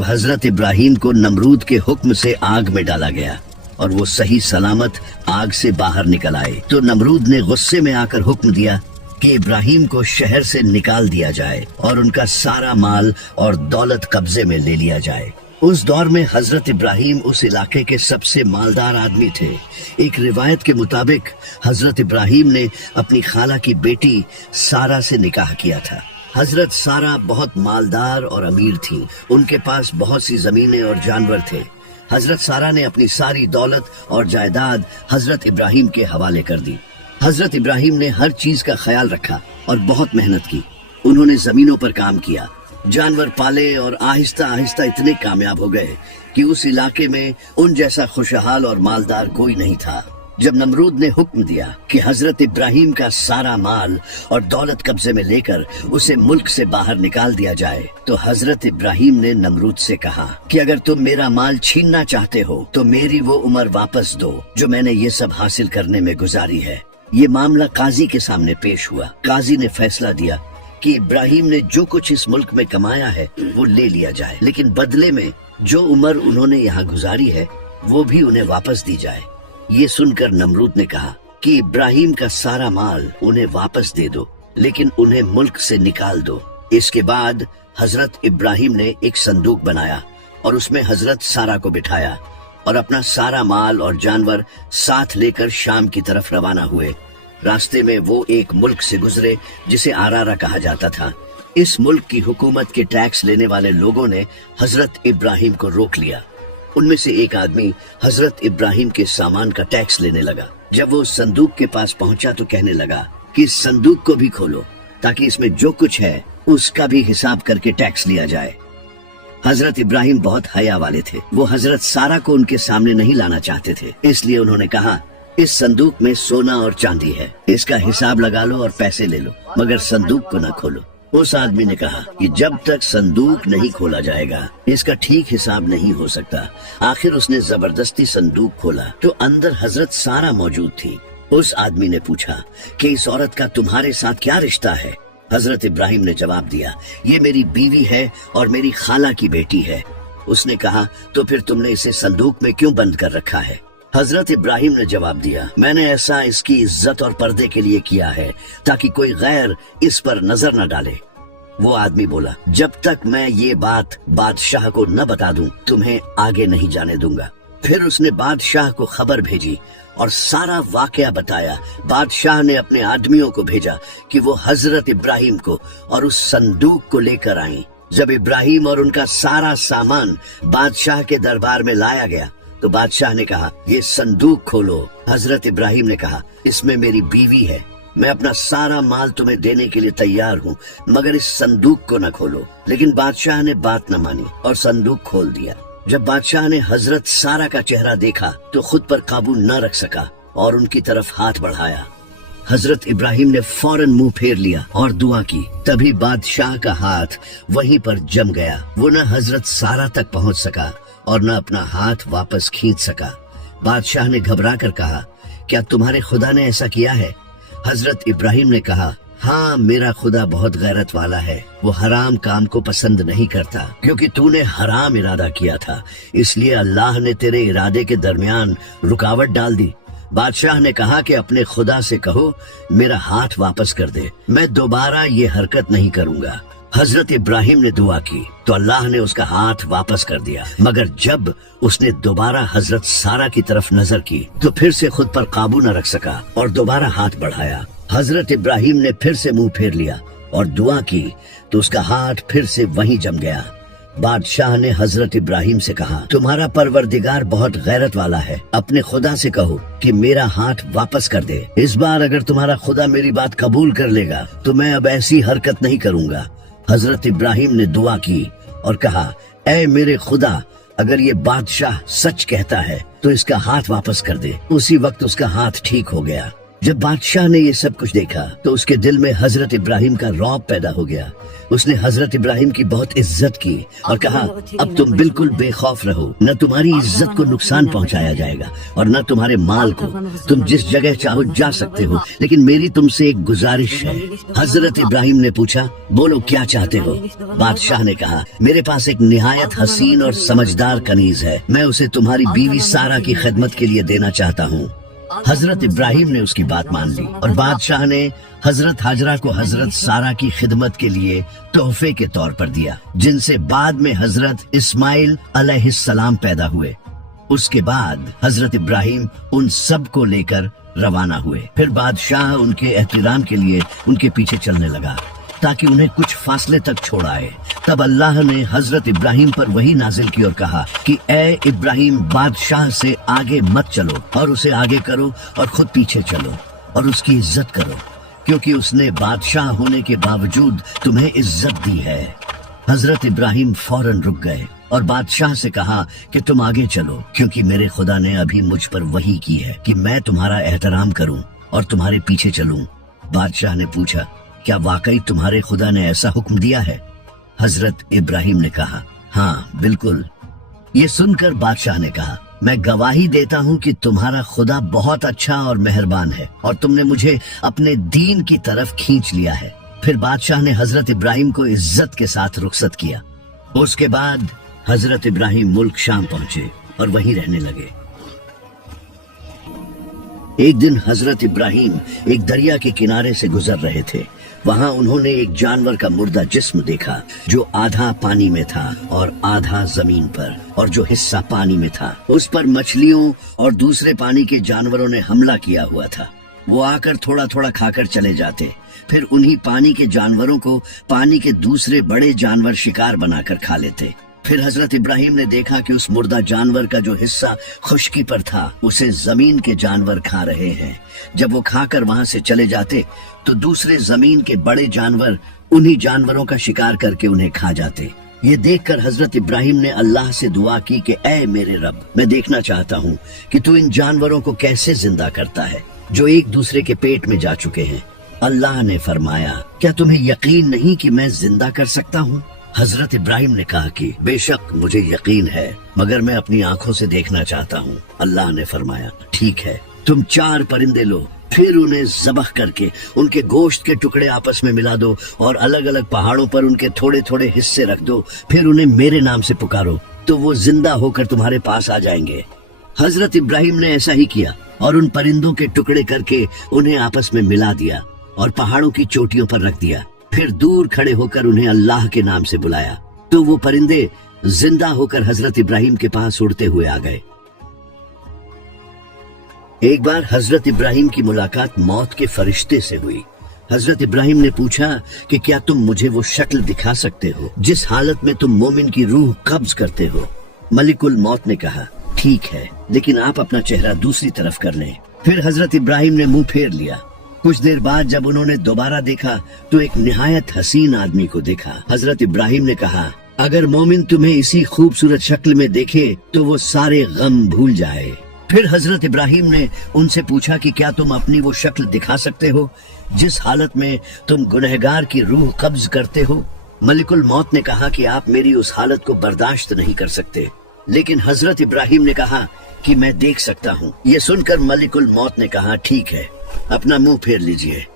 जब हजरत इब्राहिम को नमरूद के हुक्म से आग में डाला गया और वो सही सलामत आग से बाहर निकल आए तो नमरूद ने गुस्से में आकर हुक्म दिया कि इब्राहिम को शहर से निकाल दिया जाए और उनका सारा माल और दौलत कब्जे में ले लिया जाए। उस दौर में हजरत इब्राहिम उस इलाके के सबसे मालदार आदमी थे। एक रिवायत के मुताबिक हजरत इब्राहिम ने अपनी खाला की बेटी सारा से निकाह किया था। हजरत सारा बहुत मालदार और अमीर थी। उनके पास बहुत सी जमीनें और जानवर थे। हजरत सारा ने अपनी सारी दौलत और जायदाद हजरत इब्राहिम के हवाले कर दी। हजरत इब्राहिम ने हर चीज का ख्याल रखा और बहुत मेहनत की। उन्होंने जमीनों पर काम किया, जानवर पाले और आहिस्ता आहिस्ता इतने कामयाब हो गए कि उस इलाके में उन जैसा खुशहाल और मालदार कोई नहीं था। जब नमरूद ने हुक्म दिया कि हजरत इब्राहिम का सारा माल और दौलत कब्जे में लेकर उसे मुल्क से बाहर निकाल दिया जाए तो हजरत इब्राहिम ने नमरूद से कहा कि अगर तुम मेरा माल छीनना चाहते हो तो मेरी वो उम्र वापस दो जो मैंने ये सब हासिल करने में गुजारी है। ये मामला काजी के सामने पेश हुआ। काजी ने फैसला दिया कि इब्राहिम ने जो कुछ इस मुल्क में कमाया है वो ले लिया जाए, लेकिन बदले में जो उम्र उन्होंने यहाँ गुजारी है वो भी उन्हें वापस दी जाए। ये सुनकर नमरूद ने कहा कि इब्राहिम का सारा माल उन्हें वापस दे दो, लेकिन उन्हें मुल्क से निकाल दो। इसके बाद हजरत इब्राहिम ने एक संदूक बनाया और उसमें हजरत सारा को बिठाया और अपना सारा माल और जानवर साथ लेकर शाम की तरफ रवाना हुए। रास्ते में वो एक मुल्क से गुजरे जिसे आरारा कहा जाता था। इस मुल्क की हुकूमत के टैक्स लेने वाले लोगों ने हजरत इब्राहिम को रोक लिया। उनमें से एक आदमी हजरत इब्राहिम के सामान का टैक्स लेने लगा। जब वो संदूक के पास पहुंचा तो कहने लगा कि इस संदूक को भी खोलो ताकि इसमें जो कुछ है उसका भी हिसाब करके टैक्स लिया जाए। हजरत इब्राहिम बहुत हया वाले थे। वो हजरत सारा को उनके सामने नहीं लाना चाहते थे, इसलिए उन्होंने कहा इस संदूक में सोना और चांदी है, इसका हिसाब लगा लो और पैसे ले लो, मगर संदूक को न खोलो। उस आदमी ने कहा कि जब तक संदूक नहीं खोला जाएगा इसका ठीक हिसाब नहीं हो सकता। आखिर उसने जबरदस्ती संदूक खोला तो अंदर हजरत सारा मौजूद थी। उस आदमी ने पूछा कि इस औरत का तुम्हारे साथ क्या रिश्ता है? हजरत इब्राहिम ने जवाब दिया, ये मेरी बीवी है और मेरी खाला की बेटी है। उसने कहा तो फिर तुमने इसे संदूक में क्यों बंद कर रखा है? हजरत इब्राहिम ने जवाब दिया, मैंने ऐसा इसकी इज्जत और पर्दे के लिए किया है ताकि कोई गैर इस पर नजर न डाले। वो आदमी बोला, जब तक मैं ये बात बादशाह को न बता दूं तुम्हें आगे नहीं जाने दूंगा। फिर उसने बादशाह को खबर भेजी और सारा वाकया बताया। बादशाह ने अपने आदमियों को भेजा कि वो हजरत इब्राहिम को और उस संदूक को लेकर आए। जब इब्राहिम और उनका सारा सामान बादशाह के दरबार में लाया गया तो बादशाह ने कहा, ये संदूक खोलो। हजरत इब्राहिम ने कहा, इसमें मेरी बीवी है, मैं अपना सारा माल तुम्हें देने के लिए तैयार हूँ, मगर इस संदूक को न खोलो। लेकिन बादशाह ने बात न मानी और संदूक खोल दिया। जब बादशाह ने हजरत सारा का चेहरा देखा तो खुद पर काबू न रख सका और उनकी तरफ हाथ बढ़ाया। हजरत इब्राहिम ने फौरन मुंह फेर लिया और दुआ की। तभी बादशाह का हाथ वहीं पर जम गया। वो न हजरत सारा तक पहुंच सका और न अपना हाथ वापस खींच सका। बादशाह ने घबरा कर कहा, क्या तुम्हारे खुदा ने ऐसा किया है? हजरत इब्राहिम ने कहा, हाँ, मेरा खुदा बहुत गैरत वाला है। वो हराम काम को पसंद नहीं करता। क्योंकि तूने हराम इरादा किया था इसलिए अल्लाह ने तेरे इरादे के दरमियान रुकावट डाल दी। बादशाह ने कहा कि अपने खुदा से कहो मेरा हाथ वापस कर दे, मैं दोबारा ये हरकत नहीं करूंगा। हजरत इब्राहिम ने दुआ की तो अल्लाह ने उसका हाथ वापस कर दिया, मगर जब उसने दोबारा हजरत सारा की नजर नजर की तो फिर से खुद पर काबू न रख सका और दोबारा हाथ बढ़ाया। हजरत इब्राहिम ने फिर से मुंह फेर लिया और दुआ की तो उसका हाथ फिर से वहीं जम गया। बादशाह ने हजरत इब्राहिम से कहा, तुम्हारा परवरदिगार बहुत गैरत वाला है, अपने खुदा से कहो कि मेरा हाथ वापस कर दे। इस बार अगर तुम्हारा खुदा मेरी बात कबूल कर लेगा तो मैं अब ऐसी हरकत नहीं करूंगा। हजरत इब्राहिम ने दुआ की और कहा, ऐ मेरे खुदा, अगर ये बादशाह सच कहता है तो इसका हाथ वापस कर दे। उसी वक्त उसका हाथ ठीक हो गया। जब बादशाह ने ये सब कुछ देखा तो उसके दिल में हजरत इब्राहिम का रौब पैदा हो गया। उसने हजरत इब्राहिम की बहुत इज्जत की और कहा, अब तुम बिल्कुल बेखौफ रहो, न तुम्हारी इज्जत को नुकसान पहुंचाया जाएगा और न तुम्हारे माल को। तुम जिस जगह चाहो जा सकते हो, लेकिन मेरी तुमसे एक गुजारिश है। हजरत इब्राहिम ने पूछा, बोलो क्या चाहते हो? बादशाह ने कहा, मेरे पास एक निहायत हसीन और समझदार कनीज है, मैं उसे तुम्हारी बीवी सारा की खिदमत के लिए देना चाहता हूँ। हजरत इब्राहिम ने उसकी बात मान ली और बादशाह ने हजरत हाजरा को हजरत सारा की खिदमत के लिए तोहफे के तौर पर दिया, जिनसे बाद में हजरत इस्माइल अलैहिस्सलाम पैदा हुए। उसके बाद हजरत इब्राहिम उन सब को लेकर रवाना हुए। फिर बादशाह उनके एहतराम के लिए उनके पीछे चलने लगा ताकि उन्हें कुछ फासले तक छोड़ आए। तब अल्लाह ने हजरत इब्राहिम पर वही नाजिल की और कहा कि ए इब्राहिम, बादशाह से आगे मत चलो और उसे आगे करो और खुद पीछे चलो और उसकी इज्जत करो, क्योंकि उसने बादशाह होने के बावजूद तुम्हें इज्जत दी है। हजरत इब्राहिम फौरन रुक गए और बादशाह से कहा कि तुम आगे चलो, क्योंकि मेरे खुदा ने अभी मुझ पर वही की है कि मैं तुम्हारा एहतराम करूं और तुम्हारे पीछे चलूं। बादशाह ने पूछा, क्या वाकई तुम्हारे खुदा ने ऐसा हुक्म दिया है? हजरत इब्राहिम ने कहा, हाँ बिल्कुल। ये सुनकर बादशाह ने कहा, मैं गवाही देता हूँ कि तुम्हारा खुदा बहुत अच्छा और मेहरबान है और तुमने मुझे अपने दीन की तरफ खींच लिया है। फिर बादशाह ने हजरत इब्राहिम को इज्जत के साथ रुखसत किया। उसके बाद हजरत इब्राहिम मुल्क शाम पहुंचे और वहीं रहने लगे। एक दिन हजरत इब्राहिम एक दरिया के किनारे से गुजर रहे थे। वहाँ उन्होंने एक जानवर का मुर्दा जिस्म देखा जो आधा पानी में था और आधा जमीन पर, और जो हिस्सा पानी में था उस पर मछलियों और दूसरे पानी के जानवरों ने हमला किया हुआ था। वो आकर थोड़ा थोड़ा खाकर चले जाते, फिर उन्हीं पानी के जानवरों को पानी के दूसरे बड़े जानवर शिकार बनाकर खा लेते। फिर हजरत इब्राहिम ने देखा कि उस मुर्दा जानवर का जो हिस्सा खुश्की पर था उसे जमीन के जानवर खा रहे हैं। जब वो खाकर वहां से चले जाते तो दूसरे जमीन के बड़े जानवर उन्हीं जानवरों का शिकार करके उन्हें खा जाते। ये देखकर हजरत इब्राहिम ने अल्लाह से दुआ की कि ऐ मेरे रब, मैं देखना चाहता हूँ कि तू इन जानवरों को कैसे जिंदा करता है जो एक दूसरे के पेट में जा चुके हैं। अल्लाह ने फरमाया, क्या तुम्हें यकीन नहीं कि मैं जिंदा कर सकता हूँ? हजरत इब्राहिम ने कहा कि बेशक मुझे यकीन है, मगर मैं अपनी आंखों से देखना चाहता हूँ। अल्लाह ने फरमाया, ठीक है, तुम 4 परिंदे लो, फिर उन्हें ज़बह करके उनके गोश्त के टुकड़े आपस में मिला दो और अलग अलग पहाड़ों पर उनके थोड़े थोड़े हिस्से रख दो। फिर उन्हें मेरे नाम से पुकारो तो वो जिंदा होकर तुम्हारे पास आ जाएंगे। हजरत इब्राहिम ने ऐसा ही किया और उन परिंदों के टुकड़े करके उन्हें आपस में मिला दिया और पहाड़ों की चोटियों पर रख दिया। फिर दूर खड़े होकर उन्हें अल्लाह के नाम से बुलाया तो वो परिंदे जिंदा होकर हजरत इब्राहिम के पास उड़ते हुए आ गए। एक बार हजरत इब्राहिम की मुलाकात मौत के फरिश्ते से हुई। हजरत इब्राहिम ने पूछा कि क्या तुम मुझे वो शक्ल दिखा सकते हो जिस हालत में तुम मोमिन की रूह कब्ज करते हो? मलिकुल मौत ने कहा, ठीक है, लेकिन आप अपना चेहरा दूसरी तरफ कर लें। फिर हजरत इब्राहिम ने मुंह फेर लिया। कुछ देर बाद जब उन्होंने दोबारा देखा तो एक निहायत हसीन आदमी को देखा। हजरत इब्राहिम ने कहा, अगर मोमिन तुम्हें इसी खूबसूरत शक्ल में देखे तो वो सारे गम भूल जाए। फिर हजरत इब्राहिम ने उनसे पूछा कि क्या तुम अपनी वो शक्ल दिखा सकते हो जिस हालत में तुम गुनहगार की रूह कब्ज करते हो? मलिकुल मौत ने कहा कि आप मेरी उस हालत को बर्दाश्त नहीं कर सकते, लेकिन हजरत इब्राहिम ने कहा कि मैं देख सकता हूँ। ये सुनकर मलिकुल मौत ने कहा, ठीक है, अपना मुंह फेर लीजिए।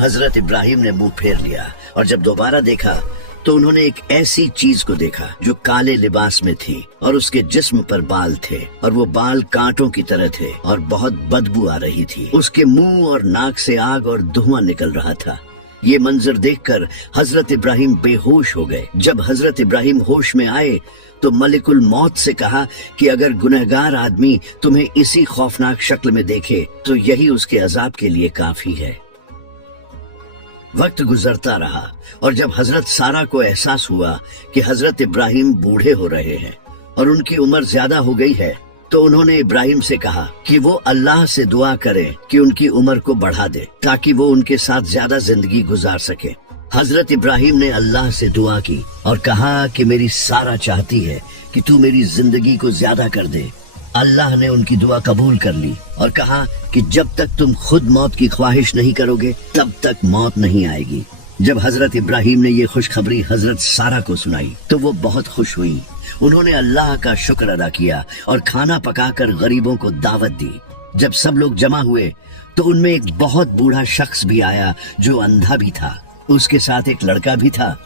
हजरत इब्राहिम ने मुंह फेर लिया और जब दोबारा देखा तो उन्होंने एक ऐसी चीज को देखा जो काले लिबास में थी और उसके जिस्म पर बाल थे और वो बाल कांटों की तरह थे और बहुत बदबू आ रही थी। उसके मुंह और नाक से आग और धुआं निकल रहा था। ये मंजर देखकर हजरत इब्राहिम बेहोश हो गए। जब हजरत इब्राहिम होश में आए तो मलिकुल मौत से कहा कि अगर गुनहगार आदमी तुम्हें इसी खौफनाक शक्ल में देखे तो यही उसके अजाब के लिए काफी है। वक्त गुजरता रहा और जब हजरत सारा को एहसास हुआ कि हजरत इब्राहिम बूढ़े हो रहे हैं और उनकी उम्र ज्यादा हो गई है तो उन्होंने इब्राहिम से कहा कि वो अल्लाह से दुआ करे कि उनकी उम्र को बढ़ा दे ताकि वो उनके साथ ज्यादा जिंदगी गुजार सके। हजरत इब्राहिम ने अल्लाह से दुआ की और कहा कि मेरी सारा चाहती है कि तू मेरी जिंदगी को ज्यादा कर दे। अल्लाह ने उनकी दुआ कबूल कर ली और कहा कि जब तक तुम खुद मौत की ख्वाहिश नहीं करोगे तब तक मौत नहीं आएगी। जब हजरत इब्राहिम ने ये खुशखबरी हजरत सारा को सुनाई तो वो बहुत खुश हुई। उन्होंने अल्लाह का शुक्र अदा किया और खाना पकाकर गरीबों को दावत दी। जब सब लोग जमा हुए तो उनमें एक बहुत बूढ़ा शख्स भी आया जो अंधा भी था। उसके साथ एक लड़का भी था।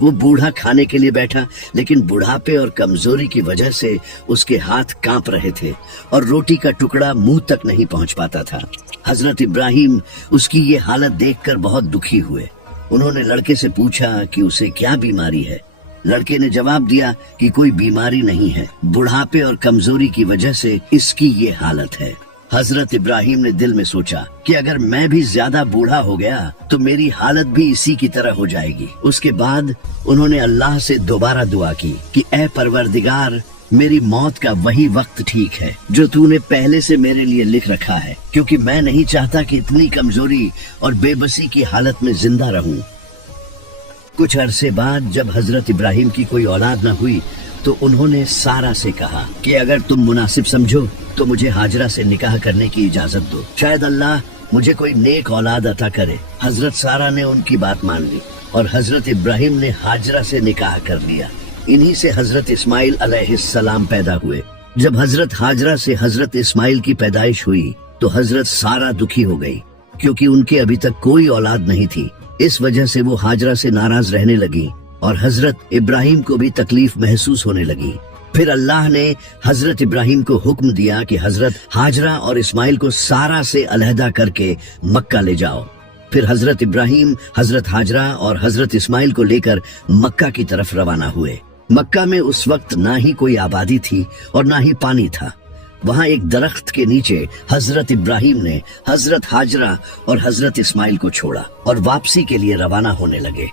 वो बूढ़ा खाने के लिए बैठा, लेकिन बुढ़ापे और कमजोरी की वजह से उसके हाथ कांप रहे थे और रोटी का टुकड़ा मुंह तक नहीं पहुंच पाता था। हजरत इब्राहिम उसकी ये हालत देखकर बहुत दुखी हुए। उन्होंने लड़के से पूछा कि उसे क्या बीमारी है। लड़के ने जवाब दिया कि कोई बीमारी नहीं है, बुढ़ापे और कमजोरी की वजह से इसकी ये हालत है। हजरत इब्राहिम ने दिल में सोचा कि अगर मैं भी ज्यादा बूढ़ा हो गया तो मेरी हालत भी इसी की तरह हो जाएगी। उसके बाद उन्होंने अल्लाह से दोबारा दुआ की कि ऐ परवरदिगार, मेरी मौत का वही वक्त ठीक है जो तूने पहले से मेरे लिए लिख रखा है, क्योंकि मैं नहीं चाहता कि इतनी कमजोरी और बेबसी की हालत में जिंदा रहूं। कुछ अरसे बाद जब हजरत इब्राहिम की कोई औलाद न हुई तो उन्होंने सारा से कहा कि अगर तुम मुनासिब समझो तो मुझे हाजरा से निकाह करने की इजाजत दो, शायद अल्लाह मुझे कोई नेक औलाद अता करे। हजरत सारा ने उनकी बात मान ली और हजरत इब्राहिम ने हाजरा से निकाह कर लिया। इन्हीं से हजरत इस्माइल अलैहिस्सलाम पैदा हुए। जब हजरत हाजरा से हजरत इस्माइल की पैदाइश हुई तो हजरत सारा दुखी हो गई, क्योंकि उनके अभी तक कोई औलाद नहीं थी। इस वजह से वो हाजरा से नाराज रहने लगी और हजरत इब्राहिम को भी तकलीफ महसूस होने लगी। फिर अल्लाह ने हजरत इब्राहिम को हुक्म दिया कि हजरत हाजरा और इस्माइल को सारा से अलहदा करके मक्का ले जाओ। फिर हजरत इब्राहिम हजरत हाजरा और हजरत इस्माइल को लेकर मक्का की तरफ रवाना हुए। मक्का में उस वक्त ना ही कोई आबादी थी और ना ही पानी था। वहाँ एक दरख्त के नीचे हजरत इब्राहिम ने हजरत हाजरा और हजरत इस्माइल को छोड़ा और वापसी के लिए रवाना होने लगे।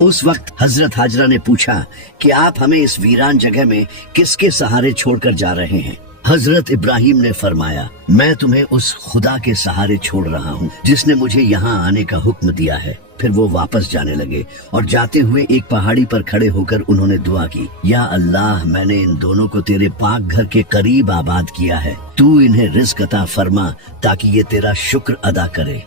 उस वक्त हजरत हाजरा ने पूछा कि आप हमें इस वीरान जगह में किसके सहारे छोड़कर जा रहे हैं। हजरत इब्राहिम ने फरमाया, मैं तुम्हें उस खुदा के सहारे छोड़ रहा हूँ जिसने मुझे यहाँ आने का हुक्म दिया है। फिर वो वापस जाने लगे और जाते हुए एक पहाड़ी पर खड़े होकर उन्होंने दुआ की, या अल्लाह, मैंने इन दोनों को तेरे पाक घर के करीब आबाद किया है, तू इन्हें रिज़्क़ अता फरमा ताकि ये तेरा शुक्र अदा करे।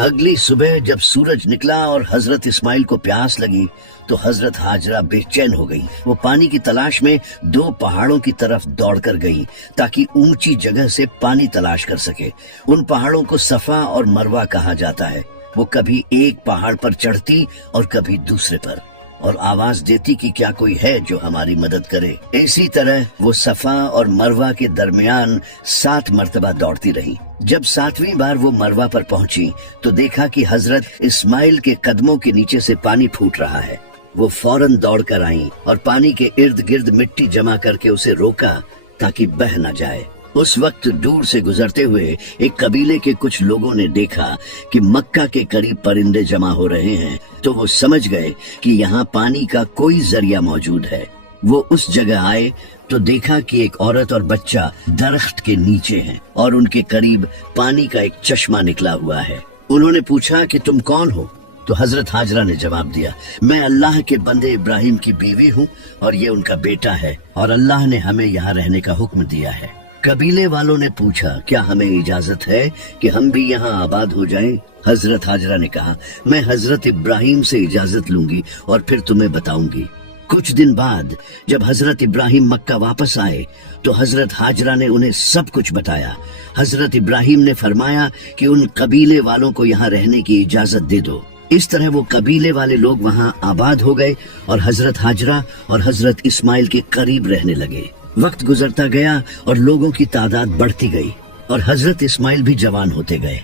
अगली सुबह जब सूरज निकला और हजरत इस्माइल को प्यास लगी तो हजरत हाजरा बेचैन हो गई। वो पानी की तलाश में दो पहाड़ों की तरफ दौड़कर गई ताकि ऊंची जगह से पानी तलाश कर सके। उन पहाड़ों को सफा और मरवा कहा जाता है। वो कभी एक पहाड़ पर चढ़ती और कभी दूसरे पर और आवाज देती कि क्या कोई है जो हमारी मदद करे। इसी तरह वो सफा और मरवा के दरमियान 7 मरतबा दौड़ती रही। जब 7वीं बार वो मरवा पर पहुंची तो देखा कि हजरत इस्माइल के कदमों के नीचे से पानी फूट रहा है। वो फौरन दौड़कर आई और पानी के इर्द गिर्द मिट्टी जमा करके उसे रोका ताकि बह न जाए। उस वक्त दूर से गुजरते हुए एक कबीले के कुछ लोगों ने देखा कि मक्का के करीब परिंदे जमा हो रहे हैं, तो वो समझ गए कि यहाँ पानी का कोई जरिया मौजूद है। वो उस जगह आए तो देखा कि एक औरत और बच्चा दरख्त के नीचे हैं और उनके करीब पानी का एक चश्मा निकला हुआ है। उन्होंने पूछा कि तुम कौन हो? तो हजरत हाजरा ने जवाब दिया, मैं अल्लाह के बंदे इब्राहिम की बीवी हूँ और ये उनका बेटा है और अल्लाह ने हमें यहाँ रहने का हुक्म दिया है। कबीले वालों ने पूछा, क्या हमें इजाजत है कि हम भी यहाँ आबाद हो जाएं? हजरत हाजरा ने कहा, मैं हजरत इब्राहिम से इजाजत लूंगी और फिर तुम्हें बताऊंगी। कुछ दिन बाद जब हजरत इब्राहिम मक्का वापस आए तो हजरत हाजरा ने उन्हें सब कुछ बताया। हजरत इब्राहिम ने फरमाया कि उन कबीले वालों को यहाँ रहने की इजाजत दे दो। इस तरह वो कबीले वाले लोग वहाँ आबाद हो गए और हजरत हाजरा और हजरत इस्माइल के करीब रहने लगे। वक्त गुजरता गया और लोगों की तादाद बढ़ती गई और हजरत इस्माइल भी जवान होते गए।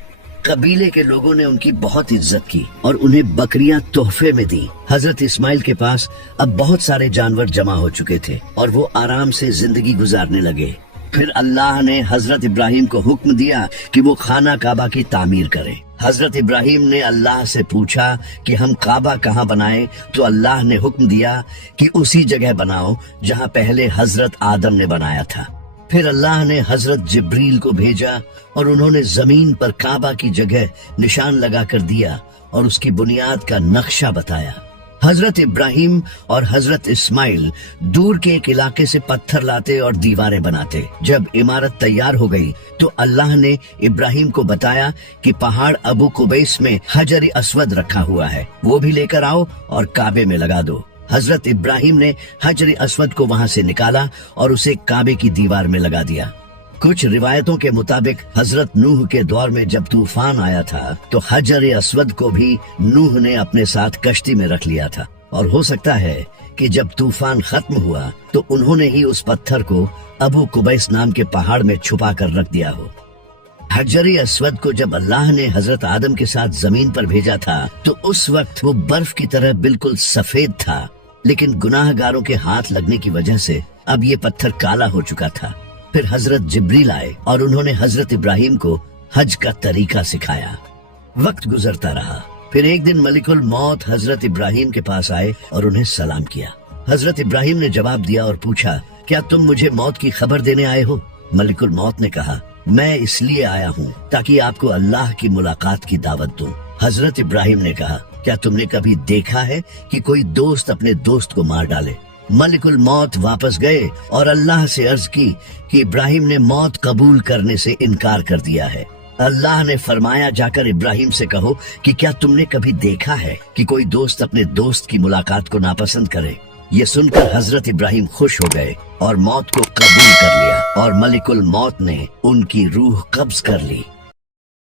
कबीले के लोगों ने उनकी बहुत इज्जत की और उन्हें बकरियां तोहफे में दी। हजरत इस्माइल के पास अब बहुत सारे जानवर जमा हो चुके थे और वो आराम से जिंदगी गुजारने लगे। फिर अल्लाह ने हजरत इब्राहिम को हुक्म दिया कि वो खाना काबा की तामीर करें। हजरत इब्राहिम ने अल्लाह से पूछा कि हम काबा कहाँ बनाएं, तो अल्लाह ने हुक्म दिया कि उसी जगह बनाओ जहाँ पहले हजरत आदम ने बनाया था। फिर अल्लाह ने हजरत जिब्रील को भेजा और उन्होंने जमीन पर काबा की जगह निशान लगा कर दिया और उसकी बुनियाद का नक्शा बताया। हजरत इब्राहिम और हजरत इस्माइल दूर के एक इलाके से पत्थर लाते और दीवारें बनाते। जब इमारत तैयार हो गई तो अल्लाह ने इब्राहिम को बताया कि पहाड़ अबू कुबैस में हजर अस्वद रखा हुआ है, वो भी लेकर आओ और काबे में लगा दो। हजरत इब्राहिम ने हजर अस्वद को वहां से निकाला और उसे काबे की दीवार में लगा दिया। कुछ रिवायतों के मुताबिक हजरत नूह के दौर में जब तूफान आया था तो हजर अस्वद को भी नूह ने अपने साथ कश्ती में रख लिया था, और हो सकता है कि जब तूफान खत्म हुआ तो उन्होंने ही उस पत्थर को अबू कुबैस नाम के पहाड़ में छुपा कर रख दिया हो। हजर अस्वद को जब अल्लाह ने हजरत आदम के साथ जमीन पर भेजा था तो उस वक्त वो बर्फ की तरह बिल्कुल सफेद था, लेकिन गुनाहगारों के हाथ लगने की वजह से अब ये पत्थर काला हो चुका था। फिर हजरत जिब्रील आए और उन्होंने हजरत इब्राहिम को हज का तरीका सिखाया। वक्त गुजरता रहा। फिर एक दिन मलिकुल मौत हजरत इब्राहिम के पास आए और उन्हें सलाम किया। हजरत इब्राहिम ने जवाब दिया और पूछा, क्या तुम मुझे मौत की खबर देने आए हो? मलिकुल मौत ने कहा, मैं इसलिए आया हूँ ताकि आपको अल्लाह की मुलाकात की दावत दूं। हजरत इब्राहिम ने कहा, क्या तुमने कभी देखा है कि कोई दोस्त अपने दोस्त को मार डाले? मलिकुल मौत वापस गए और अल्लाह से अर्ज की कि इब्राहिम ने मौत कबूल करने से इनकार कर दिया है। अल्लाह ने फरमाया, जाकर इब्राहिम से कहो कि क्या तुमने कभी देखा है कि कोई दोस्त अपने दोस्त की मुलाकात को नापसंद करे? ये सुनकर हजरत इब्राहिम खुश हो गए और मौत को कबूल कर लिया और मलिकुल मौत ने उनकी रूह कब्ज कर ली।